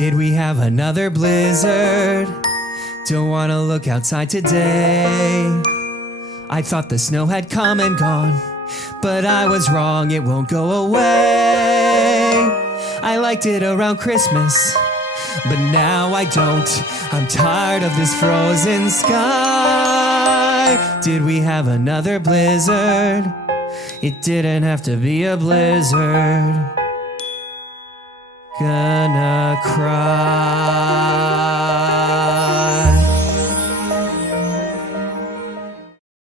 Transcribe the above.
Did we have another blizzard? Don't wanna look outside today. I thought the snow had come and gone, but I was wrong, it won't go away. I liked it around Christmas, but now I don't. I'm tired of this frozen sky. Did we have another blizzard? It didn't have to be a blizzard. Gonna cry.